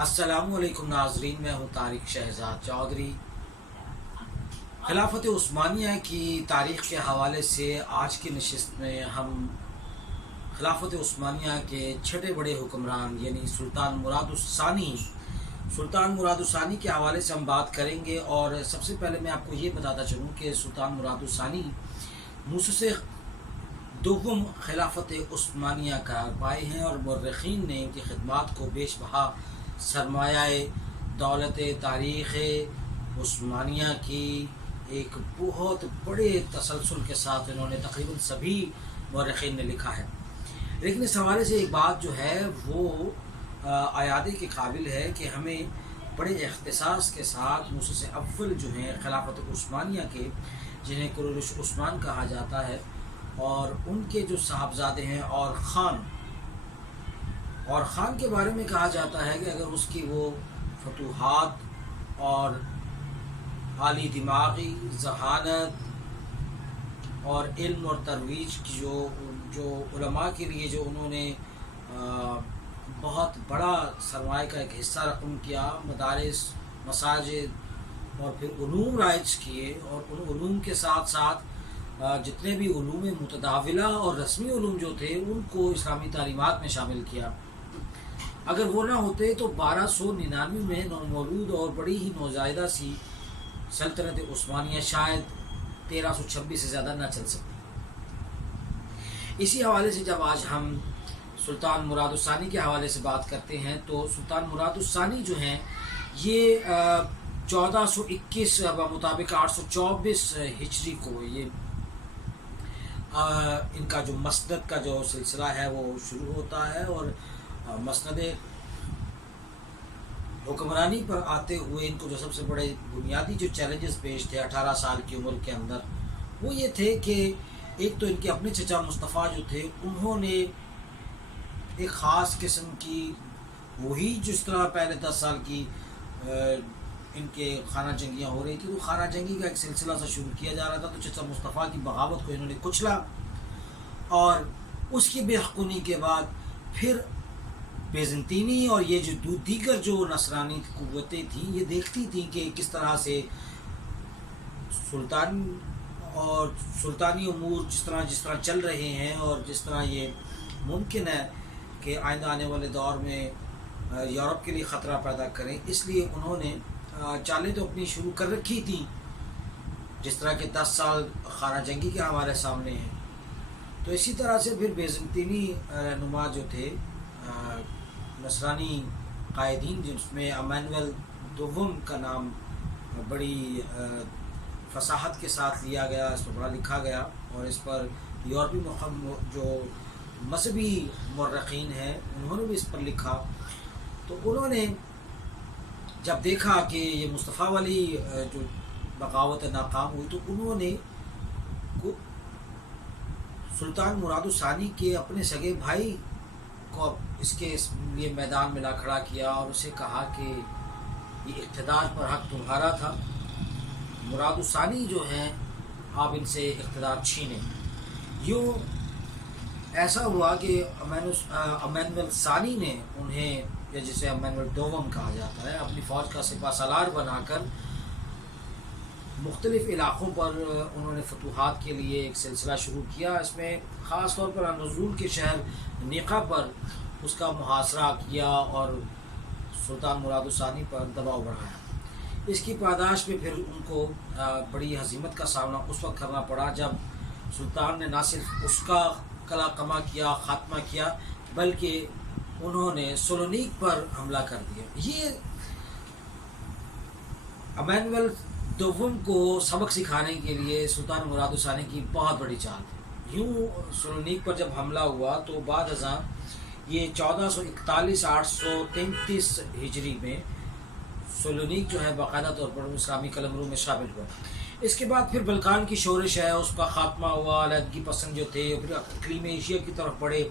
السلام علیکم ناظرین، میں ہوں طارق شہزاد چودھری۔ خلافت عثمانیہ کی تاریخ کے حوالے سے آج کی نشست میں ہم خلافت عثمانیہ کے چھٹے بڑے حکمران یعنی سلطان مراد الثانی کے حوالے سے ہم بات کریں گے۔ اور سب سے پہلے میں آپ کو یہ بتاتا چلوں کہ سلطان مراد الثانی مؤسس دوم خلافت عثمانیہ کا بائے ہیں، اور مورخین نے ان کی خدمات کو بیش بہا سرمایہ دولت تاریخ عثمانیہ کی ایک بہت بڑے تسلسل کے ساتھ انہوں نے تقریباً سبھی مورخین نے لکھا ہے۔ لیکن اس حوالے سے ایک بات جو ہے وہ اعادے کے قابل ہے کہ ہمیں بڑے اختصاص کے ساتھ مؤسس اول جو ہیں خلافت عثمانیہ کے، جنہیں قرولش عثمان کہا جاتا ہے، اور ان کے جو صاحبزادے ہیں اور خان کے بارے میں کہا جاتا ہے کہ اگر اس کی وہ فتوحات اور عالی دماغی ذہانت اور علم اور ترویج کی جو علماء کے لیے جو انہوں نے بہت بڑا سرمایہ کا ایک حصہ رقم کیا، مدارس، مساجد اور پھر علوم رائج کیے، اور ان علوم کے ساتھ ساتھ جتنے بھی علوم متداولہ اور رسمی علوم جو تھے ان کو اسلامی تعلیمات میں شامل کیا۔ اگر وہ نہ ہوتے تو 1299 میں نومولود اور بڑی ہی نوزائیدہ سی سلطنت عثمانیہ شاید 1326 سے زیادہ نہ چل سکتی۔ اسی حوالے سے جب آج ہم سلطان مراد الثانی کے حوالے سے بات کرتے ہیں تو سلطان مراد الثانی جو ہیں یہ 1421 مطابق 824 ہجری کو یہ ان کا جو مسند کا جو سلسلہ ہے وہ شروع ہوتا ہے، اور مسند حکمرانی پر آتے ہوئے ان کو جو سب سے بڑے بنیادی جو چیلنجز پیش تھے 18 سال کی عمر کے اندر، وہ یہ تھے کہ ایک تو ان کے اپنے چچا مصطفیٰ جو تھے انہوں نے ایک خاص قسم کی وہی جس طرح پہلے 10 سال کی ان کے خانہ جنگیاں ہو رہی تھی، تو خانہ جنگی کا ایک سلسلہ سا شروع کیا جا رہا تھا، تو چچا مصطفیٰ کی بغاوت کو انہوں نے کچلا، اور اس کی بے حقونی کے بعد پھر بیزنطینی اور یہ جو دیگر جو نصرانی قوتیں تھیں یہ دیکھتی تھیں کہ کس طرح سے سلطانی امور جس طرح چل رہے ہیں، اور جس طرح یہ ممکن ہے کہ آئندہ آنے والے دور میں یورپ کے لیے خطرہ پیدا کریں، اس لیے انہوں نے چالیں تو اپنی شروع کر رکھی تھیں، جس طرح کہ 10 سال خانہ جنگی کے ہمارے سامنے ہیں۔ تو اسی طرح سے پھر بیزنطینی رہنما جو تھے نصرانی قائدین، جس میں امانویل دوم کا نام بڑی فصاحت کے ساتھ لیا گیا، اس پر بڑا لکھا گیا، اور اس پر یورپی جو مذہبی مورخین ہیں انہوں نے بھی اس پر لکھا۔ تو انہوں نے جب دیکھا کہ یہ مصطفیٰ والی جو بغاوت ناکام ہوئی، تو انہوں نے سلطان مراد الثانی کے اپنے سگے بھائی کو اس کے لیے میدان میں لا کھڑا کیا، اور اسے کہا کہ یہ اقتدار پر حق تمہارا تھا، مراد الثانی جو ہیں آپ ان سے اقتدار چھینیں۔ یوں ایسا ہوا کہ امانویل ثانی نے انہیں، یا جسے امانویل دوم کہا جاتا ہے، اپنی فوج کا سپہ سالار بنا کر مختلف علاقوں پر انہوں نے فتوحات کے لیے ایک سلسلہ شروع کیا۔ اس میں خاص طور پر نزول کے شہر نیقہ پر اس کا محاصرہ کیا اور سلطان مراد الثانی پر دباؤ بڑھایا۔ اس کی پاداش میں پھر ان کو بڑی ہزیمت کا سامنا اس وقت کرنا پڑا جب سلطان نے نہ صرف اس کا قلعہ قمع کیا، خاتمہ کیا، بلکہ انہوں نے سلونیک پر حملہ کر دیا۔ یہ امانویل دوم کو سبق سکھانے کے لیے سلطان مراد الثانی کی بہت بڑی چال تھی۔ یوں سلونیک پر جب حملہ ہوا تو بعد ازاں یہ 1441 833 ہجری میں سلونیک جو ہے باقاعدہ طور پر اسلامی قلمرو میں شامل ہوا۔ اس کے بعد پھر بلکان کی شورش ہے، اس کا خاتمہ ہوا، علیحدگی پسند جو تھے پھر اقلیم ایشیا کی طرف بڑھے،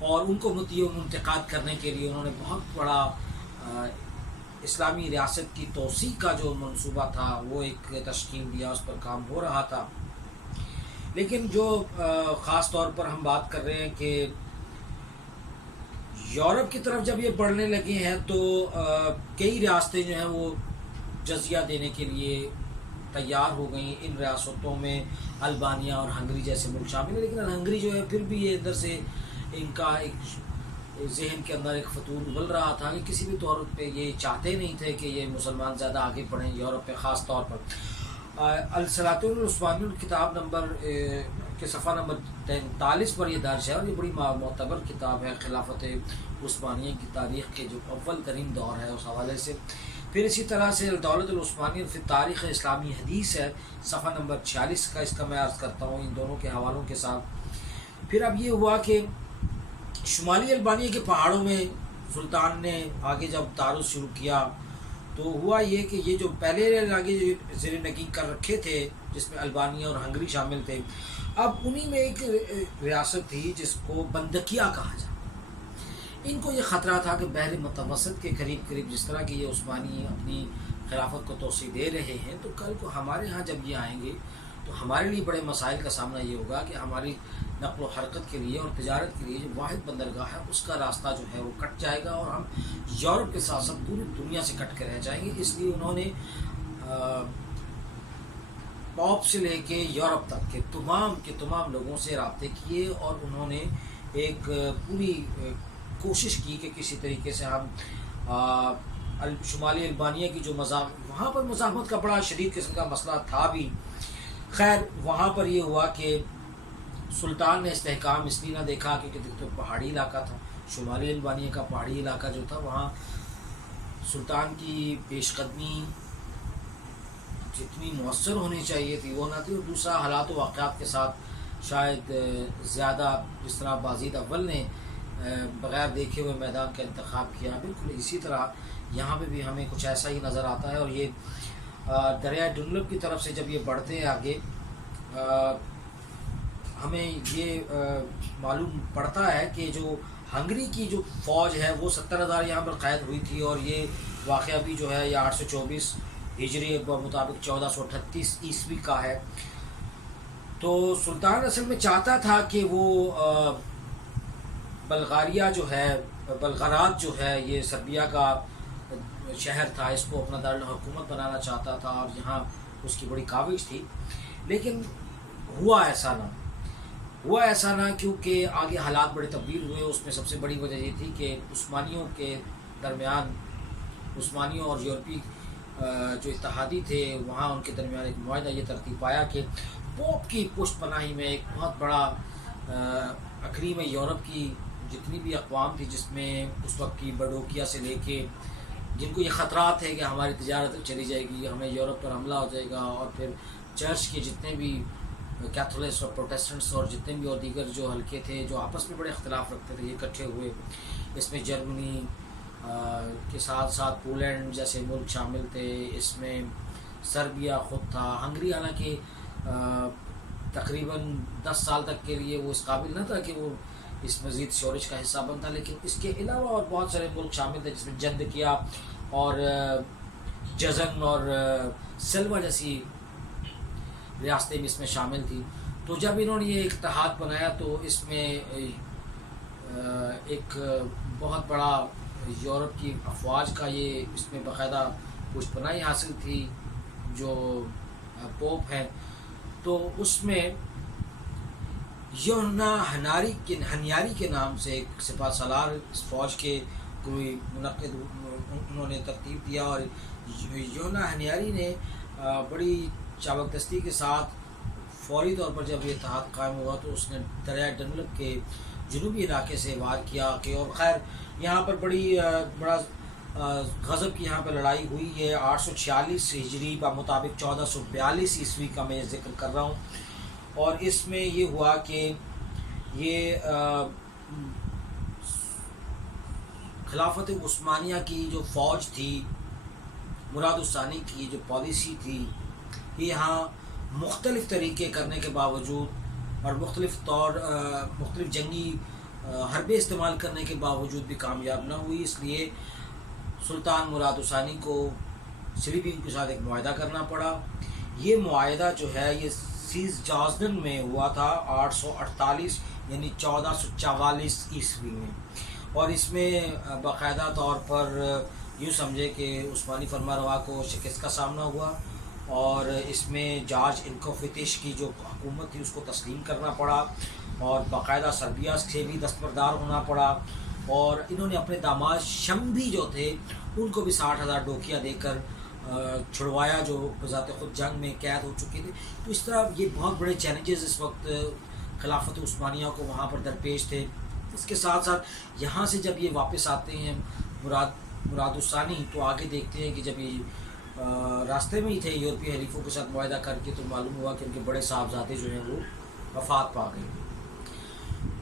اور ان کو منتقاد کرنے کے لیے انہوں نے بہت بڑا اسلامی ریاست کی توسیع کا جو منصوبہ تھا وہ ایک تشکیل دیا، اس پر کام ہو رہا تھا۔ لیکن جو خاص طور پر ہم بات کر رہے ہیں کہ یورپ کی طرف جب یہ بڑھنے لگے ہیں تو کئی ریاستیں جو ہیں وہ جزیہ دینے کے لیے تیار ہو گئیں. ان ریاستوں میں البانیہ اور ہنگری جیسے ملک شامل ہیں، لیکن ہنگری جو ہے پھر بھی یہ ادھر سے ان کا ایک ذہن کے اندر ایک فتور ابل رہا تھا کہ کسی بھی طور پہ یہ چاہتے نہیں تھے کہ یہ مسلمان زیادہ آگے بڑھیں یورپ پہ، خاص طور پر. السلاطین العثمانیون کتاب نمبر کے صفحہ نمبر 43 پر یہ درج ہے، اور یہ بڑی معتبر کتاب ہے خلافت عثمانیہ کی تاریخ کے جو اول ترین دور ہے اس حوالے سے. پھر اسی طرح سے الدولت العثمانیہ فی تاریخ اسلامی حدیث ہے، صفحہ نمبر 46 کا، اس کا میں عرض کرتا ہوں ان دونوں کے حوالوں کے ساتھ. پھر اب یہ ہوا کہ شمالی البانیہ کے پہاڑوں میں سلطان نے آگے جب تعارض شروع کیا تو ہوا یہ کہ یہ جو پہلے آگے زیر نگین کر رکھے تھے جس میں البانیہ اور ہنگری شامل تھے، اب انہی میں ایک ریاست تھی جس کو بندکیہ کہا جاتا. ان کو یہ خطرہ تھا کہ بحر متوسط کے قریب قریب جس طرح کہ یہ عثمانی اپنی خلافت کو توسیع دے رہے ہیں، تو کل کو ہمارے ہاں جب یہ آئیں گے تو ہمارے لیے بڑے مسائل کا سامنا یہ ہوگا کہ ہماری نقل و حرکت کے لیے اور تجارت کے لیے جو واحد بندرگاہ ہے اس کا راستہ جو ہے وہ کٹ جائے گا، اور ہم یورپ کے ساتھ ساتھ پوری دنیا سے کٹ کے رہ جائیں گے. اس لیے انہوں نے پاپ سے لے کے یورپ تک کے تمام لوگوں سے رابطے کیے، اور انہوں نے ایک پوری کوشش کی کہ کسی طریقے سے ہم شمالی البانیہ کی جو وہاں پر مزاحمت کا بڑا شدید قسم کا مسئلہ تھا بھی. خیر وہاں پر یہ ہوا کہ سلطان نے استحکام اس لیے نہ دیکھا کیونکہ پہاڑی علاقہ تھا، شمالی البانیہ کا پہاڑی علاقہ جو تھا، وہاں سلطان کی پیش قدمی جتنی مؤثر ہونی چاہیے تھی وہ نہ تھی، اور دوسرا حالات و واقعات کے ساتھ شاید زیادہ جس طرح بازید اول نے بغیر دیکھے ہوئے میدان کا انتخاب کیا، بالکل اسی طرح یہاں پہ بھی ہمیں کچھ ایسا ہی نظر آتا ہے. اور یہ دریائے ڈنلپ کی طرف سے جب یہ بڑھتے ہیں آگے ہمیں یہ معلوم پڑتا ہے کہ جو ہنگری کی جو فوج ہے وہ 70,000 یہاں پر قید ہوئی تھی، اور یہ واقعہ بھی جو ہے یہ 824 ہجری مطابق 1438 عیسوی کا ہے. تو سلطان اصل میں چاہتا تھا کہ وہ بلغاریہ جو ہے، بلغراد جو ہے یہ سربیا کا شہر تھا، اس کو اپنا دارالحکومت بنانا چاہتا تھا، اور یہاں اس کی بڑی کاوش تھی. لیکن ہوا ایسا نہ کیونکہ آگے حالات بڑے تبدیل ہوئے. اس میں سب سے بڑی وجہ یہ تھی کہ عثمانیوں کے درمیان، عثمانیوں اور یورپی جو اتحادی تھے وہاں ان کے درمیان ایک معاہدہ یہ ترتیب پایا کہ پوپ کی پشت پناہی میں ایک بہت بڑا اقلیم یورپ کی جتنی بھی اقوام تھی، جس میں اس وقت کی بڑوکیا سے لے کے جن کو یہ خطرات تھے کہ ہماری تجارت چلی جائے گی، ہمیں یورپ پر حملہ ہو جائے گا، اور پھر چرچ کے جتنے بھی کیتھولکس اور پروٹیسٹنٹس اور جتنے بھی اور دیگر جو حلقے تھے جو آپس میں بڑے اختلاف رکھتے تھے، یہ اکٹھے ہوئے. اس میں جرمنی کے ساتھ ساتھ پولینڈ جیسے ملک شامل تھے، اس میں سربیا خود تھا. ہنگری حالانکہ تقریباً 10 سال تک کے لیے وہ اس قابل نہ تھا کہ وہ اس مزید شورش کا حصہ بنتا، لیکن اس کے علاوہ اور بہت سارے ملک شامل تھے جس میں جندکیا اور جزن اور سلوا جیسی ریاستیں بھی اس میں شامل تھی. تو جب انہوں نے یہ اتحاد بنایا تو اس میں ایک بہت بڑا یورپ کی افواج کا یہ اس میں باقاعدہ پشت پناہی حاصل تھی جو پوپ ہیں. تو اس میں یونا ہنیاری کے نام سے ایک سپہ سالار اس فوج کے کوئی منعقد انہوں نے ترتیب دیا، اور یونا ہنیاری نے بڑی چابک دستی کے ساتھ فوری طور پر جب یہ اتحاد قائم ہوا تو اس نے دریائے ڈنلپ کے جنوبی علاقے سے وار کیا کہ، اور خیر یہاں پر بڑا غضب کی یہاں پہ لڑائی ہوئی ہے. 846 ہجری مطابق 1442 عیسوی کا میں ذکر کر رہا ہوں. اور اس میں یہ ہوا کہ یہ خلافت عثمانیہ کی جو فوج تھی، مراد الثانی کی جو پالیسی تھی، یہ یہاں مختلف طریقے کرنے کے باوجود اور مختلف جنگی حربے استعمال کرنے کے باوجود بھی کامیاب نہ ہوئی. اس لیے سلطان مراد الثانی کو صلیبیوں کے ساتھ ایک معاہدہ کرنا پڑا. یہ معاہدہ جو ہے یہ سیز جازدن میں ہوا تھا 848 یعنی 1444 عیسوی میں. اور اس میں باقاعدہ طور پر یوں سمجھے کہ عثمانی فرما روا کو شکست کا سامنا ہوا، اور اس میں جارج انکوفتش کی جو حکومت تھی اس کو تسلیم کرنا پڑا، اور باقاعدہ سربیا سے بھی دستبردار ہونا پڑا، اور انہوں نے اپنے داماد شمبی جو تھے ان کو بھی 60,000 ڈوکیاں دے کر چھڑوایا، جو بذات خود جنگ میں قید ہو چکے تھے۔ تو اس طرح یہ بہت بڑے چیلنجز اس وقت خلافت عثمانیہ کو وہاں پر درپیش تھے۔ اس کے ساتھ ساتھ یہاں سے جب یہ واپس آتے ہیں مراد الثانی، تو آگے دیکھتے ہیں کہ جب یہ راستے میں ہی تھے یورپی حلیفوں کے ساتھ معاہدہ کر کے، تو معلوم ہوا کہ ان کے بڑے صاحبزادے جو ہیں وہ وفات پا گئے۔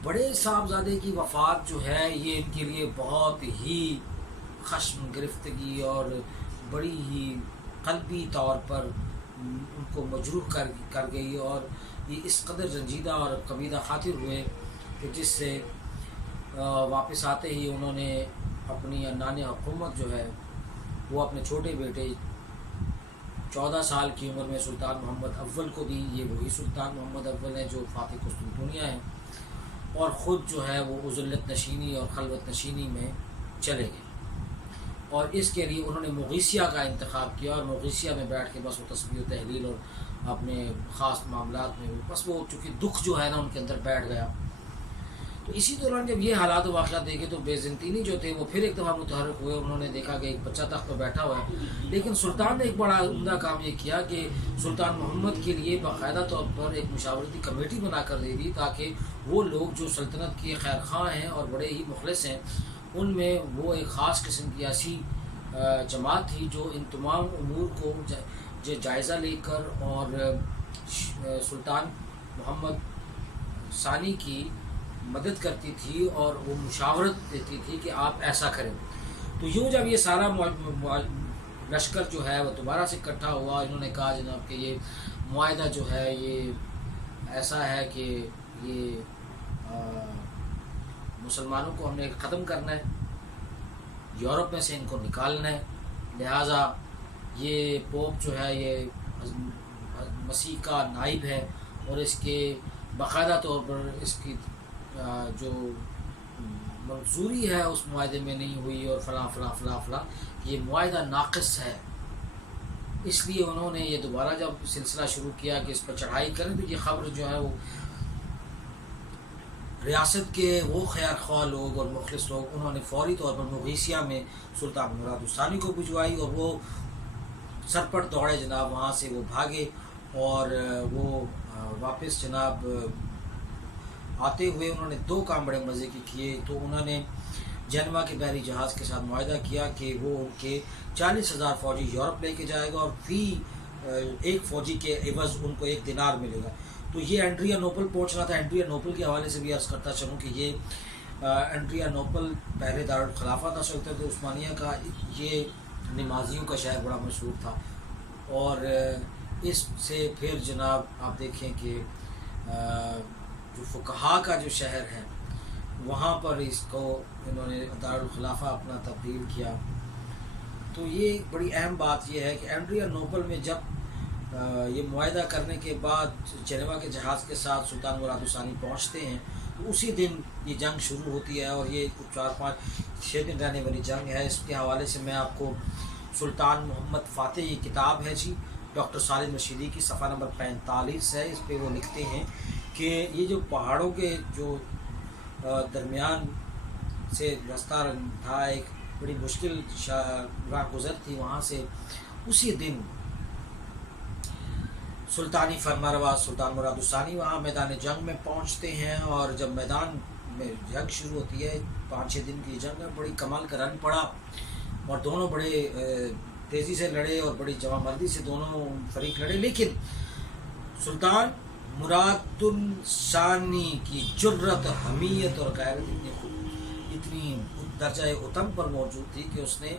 بڑے صاحبزادے کی وفات جو ہے یہ ان کے لیے بہت ہی خشم گرفتگی اور بڑی ہی قلبی طور پر ان کو مجروح کر گئی، اور یہ اس قدر رنجیدہ اور کبیدہ خاطر ہوئے کہ جس سے واپس آتے ہی انہوں نے اپنی عنان حکومت جو ہے وہ اپنے چھوٹے بیٹے 14 سال کی عمر میں سلطان محمد اول کو دی۔ یہ وہی سلطان محمد اول ہیں جو فاتح قسطنطنیہ ہیں، اور خود جو ہے وہ عزلت نشینی اور خلوت نشینی میں چلے گئے، اور اس کے لیے انہوں نے مغیثیہ کا انتخاب کیا، اور مغیثیہ میں بیٹھ کے بس وہ تسبیح و تحلیل اور اپنے خاص معاملات میں بس وہ چونکہ دکھ جو ہے نا ان کے اندر بیٹھ گیا۔ تو اسی دوران جب یہ حالات و واقعات دیکھے تو بیزنطینی جو تھے وہ پھر ایک دفعہ متحرک ہوئے، انہوں نے دیکھا کہ ایک بچہ تخت پر بیٹھا ہوا ہے، لیکن سلطان نے ایک بڑا عمدہ کام یہ کیا کہ سلطان محمد کے لیے باقاعدہ طور پر ایک مشاورتی کمیٹی بنا کر دے دی، تاکہ وہ لوگ جو سلطنت کے خیر خواہ ہیں اور بڑے ہی مخلص ہیں، ان میں وہ ایک خاص قسم کی ایسی جماعت تھی جو ان تمام امور کو جائزہ لے کر اور سلطان محمد ثانی کی مدد کرتی تھی اور وہ مشاورت دیتی تھی کہ آپ ایسا کریں۔ تو یوں جب یہ سارا لشکر جو ہے وہ دوبارہ سے اکٹھا ہوا، انہوں نے کہا جناب کہ یہ معاہدہ جو ہے یہ ایسا ہے کہ یہ مسلمانوں کو ہم نے ختم کرنا ہے، یورپ میں سے ان کو نکالنا ہے، لہٰذا یہ پوپ جو ہے یہ مسیح کا نائب ہے، اور اس کے باقاعدہ طور پر اس کی جو منظوری ہے اس معاہدے میں نہیں ہوئی، اور فلاں فلاں فلاں فلاں، یہ معاہدہ ناقص ہے۔ اس لیے انہوں نے یہ دوبارہ جب سلسلہ شروع کیا کہ اس پر چڑھائی کریں، تو یہ خبر جو ہے وہ ریاست کے وہ خیر خواہ لوگ اور مخلص لوگ انہوں نے فوری طور پر مغیثیہ میں سلطان مراد الثانی کو بھجوائی، اور وہ سرپٹ دوڑے جناب، وہاں سے وہ بھاگے، اور وہ واپس جناب آتے ہوئے انہوں نے 2 کام بڑے مزے کے کیے۔ تو انہوں نے جنوا کے بحری جہاز کے ساتھ معاہدہ کیا کہ وہ ان کے 40,000 فوجی یورپ لے کے جائے گا، اور فی ایک فوجی کے عوض ان کو 1 دینار ملے گا۔ تو یہ اینڈریا نوبل پہنچنا تھا۔ اینڈریا نوبل کے حوالے سے بھی عرض کرتا چلوں کہ یہ اینڈریا نوبل پہلے دارالخلافہ تھا سلطنت عثمانیہ کا، یہ نمازیوں کا شہر بڑا مشہور تھا، اور اس سے پھر جناب آپ دیکھیں کہ جو فقہا کا جو شہر ہے وہاں پر اس کو انہوں نے دارالخلافہ اپنا تبدیل کیا۔ تو یہ بڑی اہم بات یہ ہے کہ اینڈریا نوبل میں جب یہ معاہدہ کرنے کے بعد جنیوا کے جہاز کے ساتھ سلطان مراد الثانی پہنچتے ہیں، تو اسی دن یہ جنگ شروع ہوتی ہے، اور یہ 4-5-6 دن رہنے والی جنگ ہے۔ اس کے حوالے سے میں آپ کو سلطان محمد فاتح یہ کتاب ہے جی ڈاکٹر سالم رشیدی کی، صفحہ نمبر 45 ہے، اس پہ وہ لکھتے ہیں کہ یہ جو پہاڑوں کے جو درمیان سے رستہ تھا، ایک بڑی مشکل راہ گزر تھی وہاں سے، اسی دن سلطانی فرمانروا سلطان مراد الثانی وہاں میدان جنگ میں پہنچتے ہیں، اور جب میدان میں جنگ شروع ہوتی ہے 5-6 دن کی جنگ میں بڑی کمال کا رن پڑا، اور دونوں بڑے تیزی سے لڑے اور بڑی جوان مردی سے دونوں فریق لڑے، لیکن سلطان مراد الثانی کی جرت، حمیت اور غیرت اتنی درجہ اتم پر موجود تھی کہ اس نے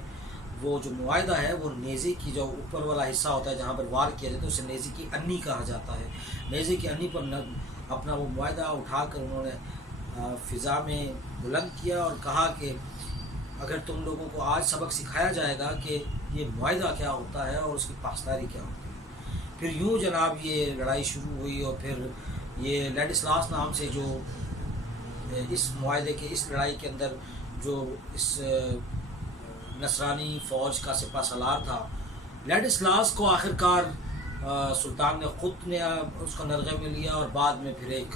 وہ جو معاہدہ ہے وہ نیزے کی جو اوپر والا حصہ ہوتا ہے جہاں پر وار کیا جاتا ہے اسے نیزے کی انی کہا جاتا ہے، نیزے کی انی پر اپنا وہ معاہدہ اٹھا کر انہوں نے فضا میں بلند کیا، اور کہا کہ اگر تم لوگوں کو آج سبق سکھایا جائے گا کہ یہ معاہدہ کیا ہوتا ہے اور اس کی پاسداری کیا ہوتی ہے۔ پھر یوں جناب یہ لڑائی شروع ہوئی، اور پھر یہ لیڈسلاس نام سے جو اس معاہدے کے اس لڑائی کے اندر جو اس نصرانی فوج کا سپہ سالار تھا، لیڈسلاس کو آخر کار سلطان نے خود نے اس کو نرغے میں لیا، اور بعد میں پھر ایک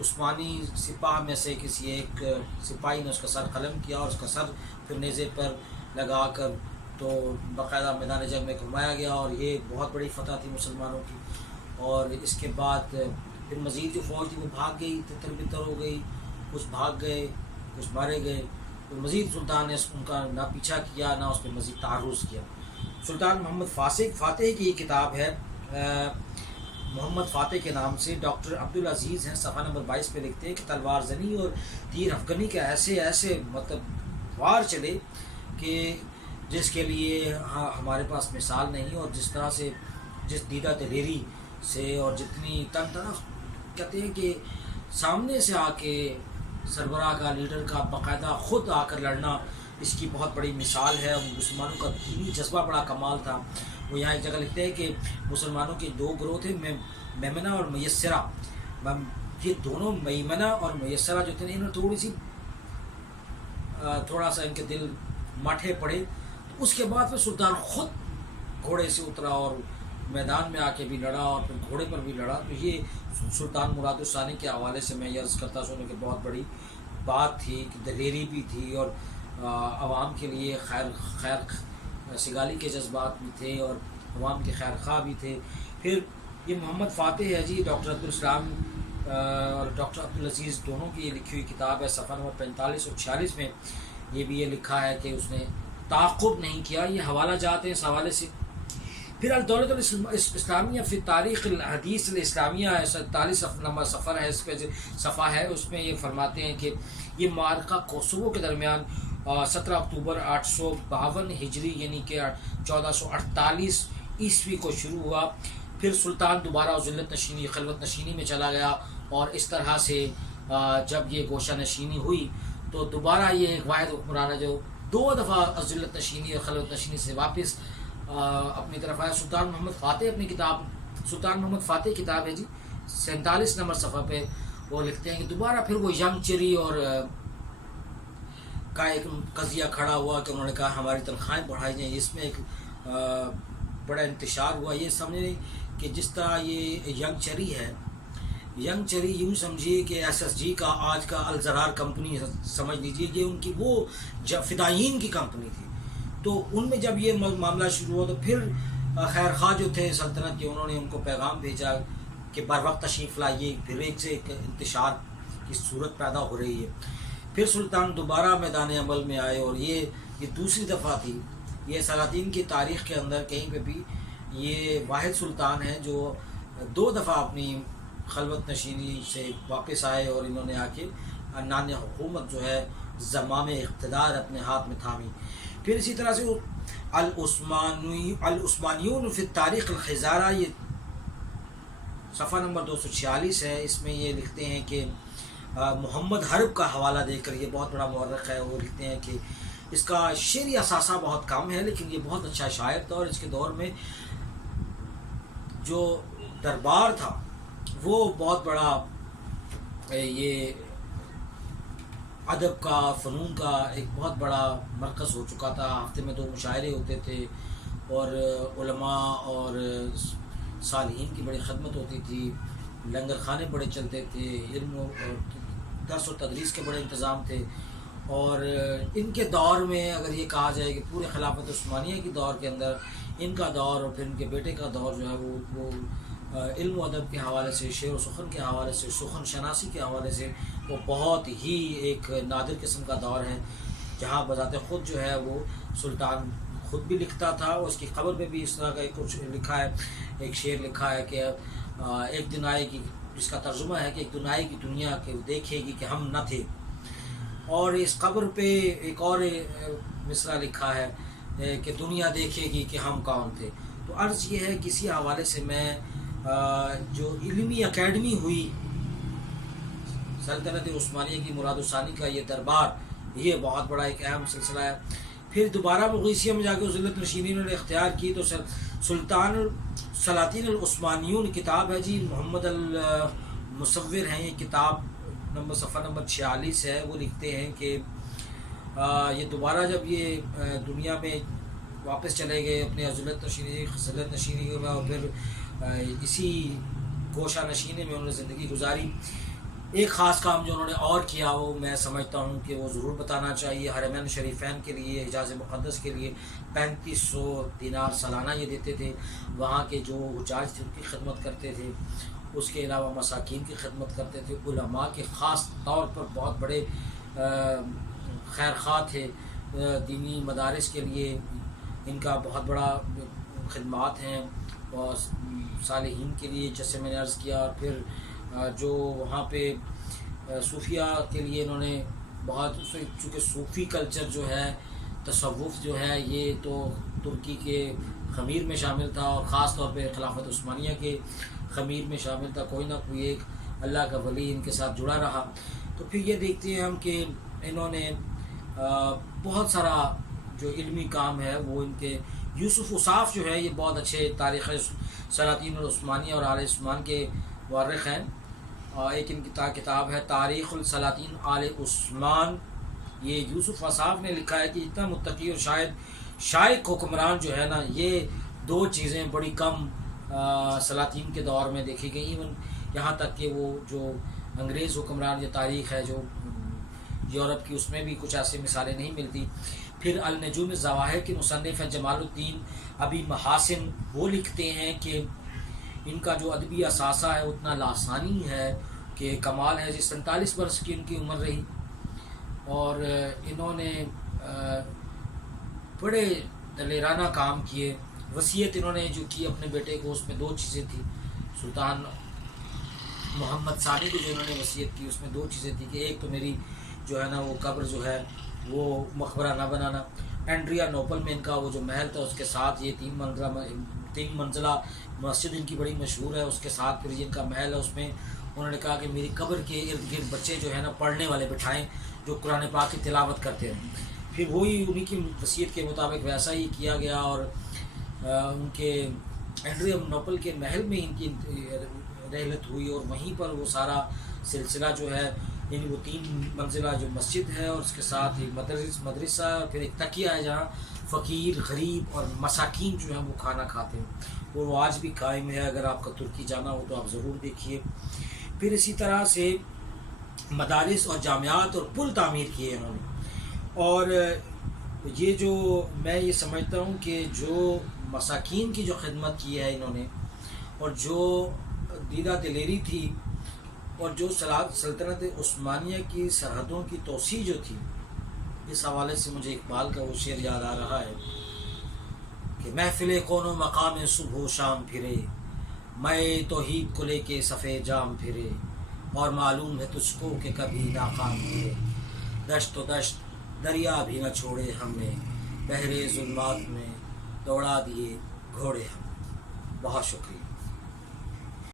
عثمانی سپاہ میں سے کسی ایک سپاہی نے اس کا سر قلم کیا، اور اس کا سر پھر نیزے پر لگا کر تو باقاعدہ میدان جنگ میں گھمایا گیا، اور یہ بہت بڑی فتح تھی مسلمانوں کی۔ اور اس کے بعد پھر مزید جو فوج تھی وہ بھاگ گئی، تتر بتر ہو گئی، کچھ بھاگ گئے، کچھ مارے گئے، تو مزید سلطان نے ان کا نہ پیچھا کیا، نہ اس پہ مزید تعرض کیا۔ سلطان محمد فاتح کی یہ کتاب ہے محمد فاتح کے نام سے، ڈاکٹر عبدالعزیز ہیں، صفحہ نمبر 22 پہ لکھتے ہیں کہ تلوار زنی اور تیر افغنی کے ایسے مطلب وار چلے کہ جس کے لیے ہمارے پاس مثال نہیں، اور جس طرح سے جس دیدہ دلیری سے اور جتنی طرف کہتے ہیں کہ سامنے سے آ کے سربراہ کا، لیڈر کا باقاعدہ خود آ کر لڑنا، اس کی بہت بڑی مثال ہے۔ مسلمانوں کا دینی جذبہ بڑا کمال تھا۔ وہ یہاں ایک جگہ لکھتے ہیں کہ مسلمانوں کے 2 گروہ تھے، میمنہ اور میسرہ۔ یہ دونوں میمنہ اور میسرہ جو تھے، انہوں تھوڑا سا ان کے دل مٹھے پڑے، تو اس کے بعد پھر سلطان خود گھوڑے سے اترا اور میدان میں آ کے بھی لڑا، اور پھر گھوڑے پر بھی لڑا۔ تو یہ سلطان مراد الثانی کے حوالے سے میں یہ عرض کرتا سنوں کہ بہت بڑی بات تھی، کہ دلیری بھی تھی، اور عوام کے لیے خیر سگالی کے جذبات بھی تھے، اور عوام کے خیر خواہ بھی تھے۔ پھر یہ محمد فاتح ہے جی، ڈاکٹر عبدالسلام اور ڈاکٹر عبدالعزیز دونوں کی یہ لکھی ہوئی کتاب ہے، صفحہ نمبر 45 اور 46 میں یہ بھی یہ لکھا ہے کہ اس نے تعاقب نہیں کیا۔ یہ حوالہ جاتے ہیں اس حوالے سے۔ پھر الدولۃ الاسلامیہ فی تاریخ الحدیث الاسلامیہ ہے، 47 نمبر صفحہ ہے، اس پہ صفحہ ہے، اس میں یہ فرماتے ہیں کہ یہ معرکہ کوسوو کے درمیان 17 اکتوبر 852 ہجری یعنی کہ 1448 عیسوی کو شروع ہوا۔ پھر سلطان دوبارہ ذلت نشینی، خلوت نشینی میں چلا گیا، اور اس طرح سے جب یہ گوشہ نشینی ہوئی تو دوبارہ یہ ایک واحد حکمران ہے جو 2 دفعہ ذلت نشینی اور خلوت نشینی سے واپس اپنی طرف آیا۔ سلطان محمد فاتح اپنی کتاب، سلطان محمد فاتح کتاب ہے جی، 47 نمبر صفحہ پہ وہ لکھتے ہیں کہ دوبارہ پھر وہ ینگ چری اور کا ایک قضیہ کھڑا ہوا کہ انہوں نے کہا ہماری تنخواہیں بڑھائی جائیں۔ اس میں ایک بڑا انتشار ہوا۔ یہ سمجھیں کہ جس طرح یہ ینگ چری ہے، ینگ چری یوں سمجھیے کہ SSG کا آج کا الزرار کمپنی سمجھ لیجیے، یہ ان کی وہ فدائین کی کمپنی تھی۔ تو ان میں جب یہ معاملہ شروع ہوا تو پھر خیر خواہ جو تھے سلطنت کے، انہوں نے ان کو پیغام بھیجا کہ بر وقت تشریف لائیے، پھر ایک سے ایک انتشار کی صورت پیدا ہو رہی ہے۔ پھر سلطان دوبارہ میدان عمل میں آئے، اور یہ دوسری دفعہ تھی۔ یہ سلاطین کی تاریخ کے اندر کہیں پہ بھی یہ واحد سلطان ہے جو 2 دفعہ اپنی خلوت نشینی سے واپس آئے، اور انہوں نے آ کے عنان حکومت جو ہے، زمام اقتدار اپنے ہاتھ میں تھامی۔ پھر اسی طرح سے العثمانیون فی تاریخ الخزارہ، یہ صفحہ نمبر 246 ہے، اس میں یہ لکھتے ہیں کہ محمد حرب کا حوالہ دے کر، یہ بہت بڑا مورخ ہے، وہ لکھتے ہیں کہ اس کا شعری اثاثہ بہت کم ہے، لیکن یہ بہت اچھا شاعر تھا، اور اس کے دور میں جو دربار تھا وہ بہت بڑا یہ ادب کا، فنون کا ایک بہت بڑا مرکز ہو چکا تھا۔ ہفتے میں 2 مشاعرے ہوتے تھے، اور علماء اور صالحین کی بڑی خدمت ہوتی تھی، لنگر خانے بڑے چلتے تھے، علم و درس و تدریس کے بڑے انتظام تھے۔ اور ان کے دور میں اگر یہ کہا جائے کہ پورے خلافت عثمانیہ کے دور کے اندر ان کا دور، اور پھر ان کے بیٹے کا دور جو ہے وہ علم و ادب کے حوالے سے، شعر و سخن کے حوالے سے، سخن شناسی کے حوالے سے وہ بہت ہی ایک نادر قسم کا دور ہے، جہاں بذات خود جو ہے وہ سلطان خود بھی لکھتا تھا، اور اس کی قبر پہ بھی اس طرح کا کچھ لکھا ہے، ایک شعر لکھا ہے کہ ایک دن آئے گی، جس کا ترجمہ ہے کہ ایک دن آئے گی دنیا کہ دیکھے گی کہ ہم نہ تھے۔ اور اس قبر پہ ایک اور مصرع لکھا ہے کہ دنیا دیکھے گی کہ ہم کون تھے۔ تو عرض یہ ہے کسی حوالے سے میں جو علمی اکیڈمی ہوئی سلطنت عثمانیہ کی، مراد الثانی کا یہ دربار، یہ بہت بڑا ایک اہم سلسلہ ہے۔ پھر دوبارہ مغیثیہ میں جا کے ذلت نشینی نے اختیار کی، تو سلطان سلاطین العثمانیون کتاب ہے جی، محمد المصور ہیں، یہ کتاب نمبر صفحہ نمبر 46 ہے، وہ لکھتے ہیں کہ یہ دوبارہ جب یہ دنیا میں واپس چلے گئے اپنے عزلت نشینی خزلت نشینی میں، اور پھر اسی گوشہ نشینی میں انہوں نے زندگی گزاری. ایک خاص کام جو انہوں نے اور کیا وہ میں سمجھتا ہوں کہ وہ ضرور بتانا چاہیے. حرمین شریفین کے لیے، حجاز مقدس کے لیے 3500 دینار سالانہ یہ دیتے تھے. وہاں کے جو حجاج تھے ان کی خدمت کرتے تھے. اس کے علاوہ مساکین کی خدمت کرتے تھے. علماء کے خاص طور پر بہت بڑے خیر خواہ تھے. دینی مدارس کے لیے ان کا بہت بڑا خدمات ہیں، اور صالحین کے لیے جیسے میں نے عرض کیا. اور پھر جو وہاں پہ صوفیہ کے لیے انہوں نے بہت، چونکہ صوفی کلچر جو ہے، تصوف جو ہے، یہ تو ترکی کے خمیر میں شامل تھا، اور خاص طور پہ خلافت عثمانیہ کے خمیر میں شامل تھا. کوئی نہ کوئی ایک اللہ کا ولی ان کے ساتھ جڑا رہا. تو پھر یہ دیکھتے ہیں ہم کہ انہوں نے بہت سارا جو علمی کام ہے وہ ان کے، یوسف اصاف جو ہے یہ بہت اچھے تاریخ سلاطین العثمانیہ اور آل عثمان کے مورخ ہیں. ایک ان کی کتاب ہے تاریخ السلاطین آل عثمان. یہ یوسف اصاف نے لکھا ہے کہ اتنا متقی اور شائق حکمران جو ہے نا، یہ دو چیزیں بڑی کم سلاطین کے دور میں دیکھی گئی. ایون یہاں تک کہ وہ جو انگریز حکمران، یہ تاریخ ہے جو یورپ کی، اس میں بھی کچھ ایسی مثالیں نہیں ملتی. پھر النجوم الظواہر کے مصنف ہیں جمال الدین ابی محاسن، وہ لکھتے ہیں کہ ان کا جو ادبی اثاثہ ہے اتنا لاسانی ہے کہ کمال ہے. 47 برس کی ان کی عمر رہی، اور انہوں نے بڑے دلیرانہ کام کیے. وصیت انہوں نے جو کی اپنے بیٹے کو، اس میں دو چیزیں تھیں. سلطان محمد ثانی کو جو انہوں نے وصیت کی اس میں دو چیزیں تھیں کہ ایک تو میری جو ہے نا وہ قبر جو ہے وہ مقبرہ نہ بنانا. اینڈریا نوپل میں ان کا وہ جو محل تھا اس کے ساتھ یہ 3 منزلہ مسجد ان کی بڑی مشہور ہے. اس کے ساتھ پھر یہ ان کا محل ہے، اس میں انہوں نے کہا کہ میری قبر کے ارد گرد بچے جو ہے نا پڑھنے والے بٹھائیں جو قرآن پاک کی تلاوت کرتے ہیں. پھر وہی انہی کی وصیت کے مطابق ویسا ہی کیا گیا، اور ان کے اینڈریا نوپل کے محل میں ان کی رحلت ہوئی، اور وہیں پر وہ سارا سلسلہ جو ہے، یعنی وہ 3 منزلہ جو مسجد ہے اور اس کے ساتھ ایک مدرسہ، پھر ایک تکیہ ہے جہاں فقیر غریب اور مساکین جو ہیں وہ کھانا کھاتے ہیں، اور وہ آج بھی قائم ہے. اگر آپ کا ترکی جانا ہو تو آپ ضرور دیکھیے. پھر اسی طرح سے مدارس اور جامعات اور پل تعمیر کیے انہوں نے. اور یہ جو میں یہ سمجھتا ہوں کہ جو مساکین کی جو خدمت کی ہے انہوں نے، اور جو دیدہ دلیری تھی، اور جو سلطنت عثمانیہ کی سرحدوں کی توسیع جو تھی، اس حوالے سے مجھے اقبال کا وہ شعر یاد آ رہا ہے کہ محفل کون و مقام صبح و شام پھرے، میں توحید کو لے کے صفے جام پھرے، اور معلوم ہے تجھ کو کہ کبھی ناکام پھرے، دشت و دشت دریا بھی نہ چھوڑے ہم نے، بحر ظلمات میں دوڑا دیے گھوڑے ہم. بہت شکریہ.